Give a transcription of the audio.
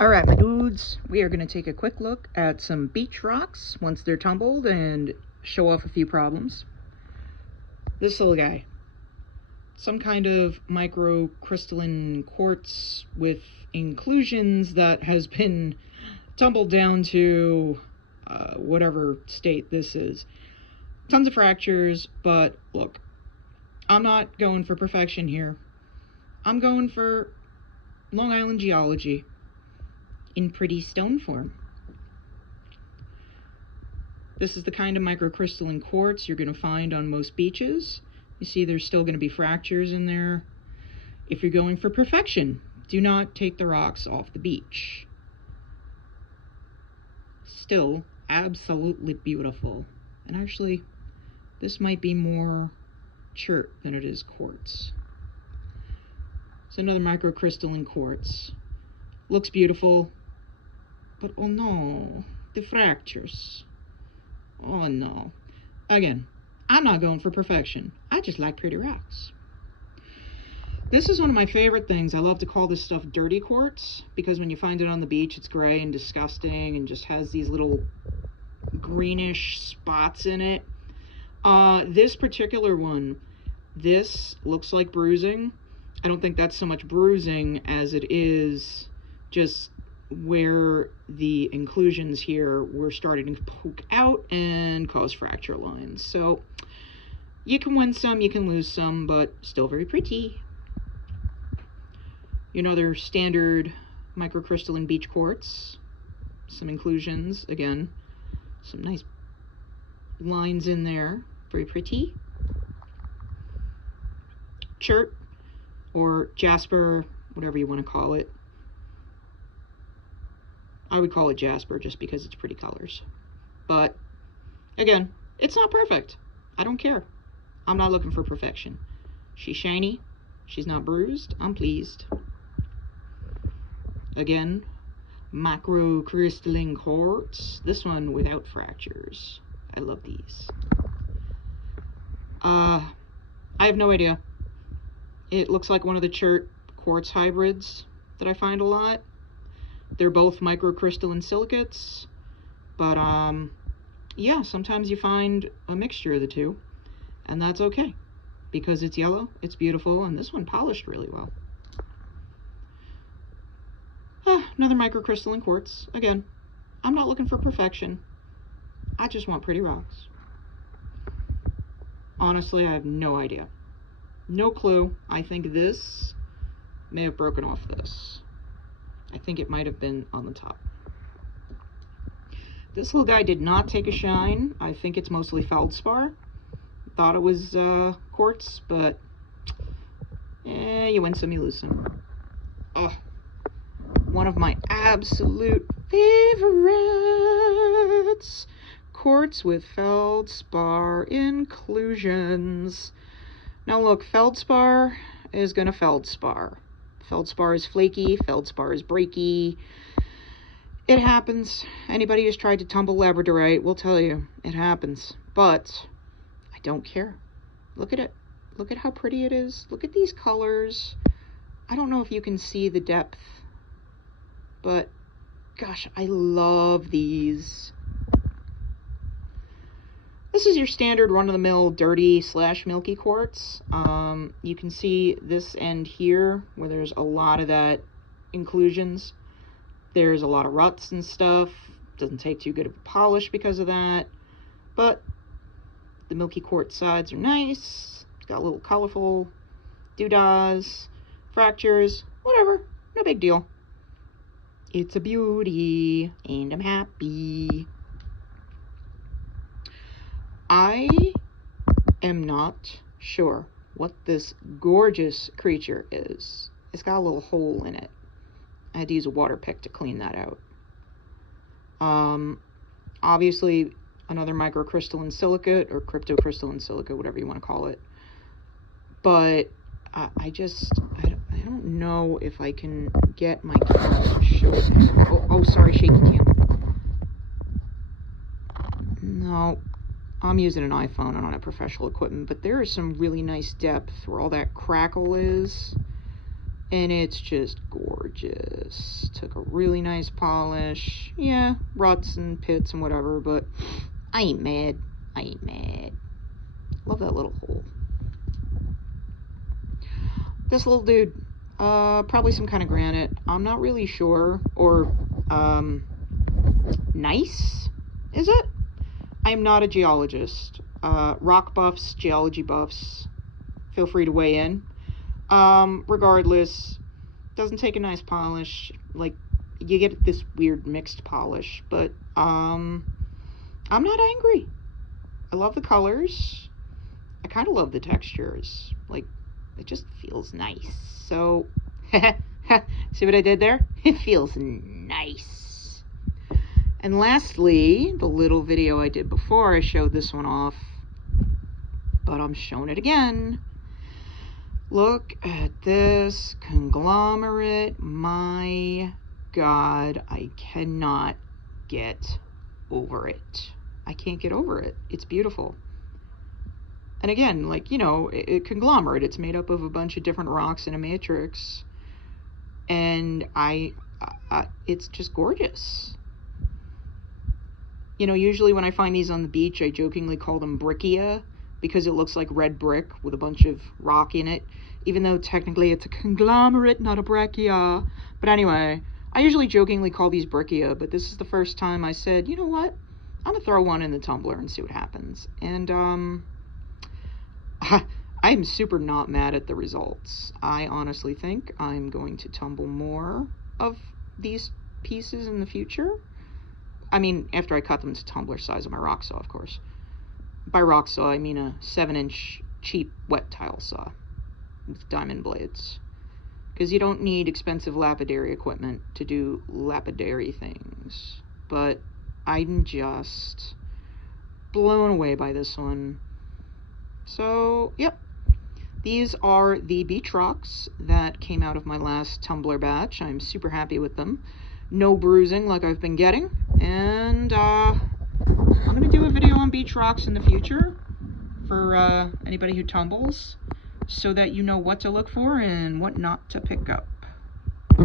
Alright, my dudes, we are going to take a quick look at some beach rocks once they're tumbled and show off a few problems. This little guy. Some kind of microcrystalline quartz with inclusions that has been tumbled down to whatever state this is. Tons of fractures, but look, I'm not going for perfection here. I'm going for Long Island geology in pretty stone form. This is the kind of microcrystalline quartz you're going to find on most beaches. You see there's still going to be fractures in there. If you're going for perfection, do not take the rocks off the beach. Still absolutely beautiful. And actually, this might be more chert than it is quartz. It's another microcrystalline quartz. Looks beautiful. But oh no, the fractures. Oh no. Again, I'm not going for perfection. I just like pretty rocks. This is one of my favorite things. I love to call this stuff dirty quartz, because when you find it on the beach, it's gray and disgusting and just has these little greenish spots in it. This particular one, this looks like bruising. I don't think that's so much bruising as it is just where the inclusions here were starting to poke out and cause fracture lines. So you can win some, you can lose some, but still very pretty. You know, their standard microcrystalline beach quartz, some inclusions, again, some nice lines in there, very pretty. Chert or jasper, whatever you want to call it. I would call it jasper just because it's pretty colors. But again, it's not perfect. I don't care. I'm not looking for perfection. She's shiny. She's not bruised. I'm pleased. Again, macrocrystalline quartz. This one without fractures. I love these. I have no idea. It looks like one of the chert quartz hybrids that I find a lot. They're both microcrystalline silicates, but yeah, sometimes you find a mixture of the two, and that's okay, because it's yellow, it's beautiful, and this one polished really well. Another microcrystalline quartz. Again, I'm not looking for perfection. I just want pretty rocks. Honestly, I have no idea. No clue. I think this may have broken off this. I think it might have been on the top. This little guy did not take a shine. I think it's mostly feldspar. Thought it was quartz, but you win some, you lose some. Oh, one of my absolute favorites. Quartz with feldspar inclusions. Now look, feldspar is gonna feldspar. Feldspar is flaky, feldspar is breaky. It happens. Anybody who's tried to tumble labradorite will tell you it happens. But I don't care. Look at it. Look at how pretty it is. Look at these colors. I don't know if you can see the depth, but gosh, I love these. This is your standard run-of-the-mill dirty / milky quartz. You can see this end here where there's a lot of that inclusions. There's a lot of ruts and stuff. Doesn't take too good of a polish because of that. But the milky quartz sides are nice. It's got little colorful doodahs, fractures, whatever. No big deal. It's a beauty, and I'm happy. I am not sure what this gorgeous creature is. It's got a little hole in it. I had to use a water pick to clean that out. Obviously, another microcrystalline silicate or cryptocrystalline silicate, whatever you want to call it. But I don't know if I can get my camera to show it. Oh, sorry, shaky cam. No. I'm using an iPhone, I don't have professional equipment, but there is some really nice depth where all that crackle is, and it's just gorgeous. gorgeous. Took a really nice polish. Yeah, ruts and pits and whatever, but I ain't mad. I ain't mad. Love that little hole. This little dude, probably some kind of granite. I'm not really sure. Or, gneiss? Is it? I am not a geologist. Rock buffs, geology buffs, feel free to weigh in. Regardless, doesn't take a nice polish. Like, you get this weird mixed polish, but, I'm not angry. I love the colors. I kind of love the textures. Like, it just feels nice. So, see what I did there? It feels nice. And lastly, the little video I did before, I showed this one off, but I'm showing it again. Look at this conglomerate. My God, I cannot get over it. I can't get over it. It's beautiful. And again, like, you know, a conglomerate, it's made up of a bunch of different rocks in a matrix. And it's just gorgeous. You know, usually when I find these on the beach, I jokingly call them brickia, because it looks like red brick with a bunch of rock in it, even though technically it's a conglomerate, not a brickia. But anyway, I usually jokingly call these brickia, but this is the first time I said, you know what? I'm gonna throw one in the tumbler and see what happens. And, I'm super not mad at the results. I honestly think I'm going to tumble more of these pieces in the future. I mean, after I cut them to tumbler size of my rock saw, of course. By rock saw, I mean a 7-inch cheap wet tile saw with diamond blades. Because you don't need expensive lapidary equipment to do lapidary things. But I'm just blown away by this one. So, yep. These are the beach rocks that came out of my last tumbler batch. I'm super happy with them. No bruising like I've been getting. And I'm going to do a video on beach rocks in the future for anybody who tumbles, so that you know what to look for and what not to pick up.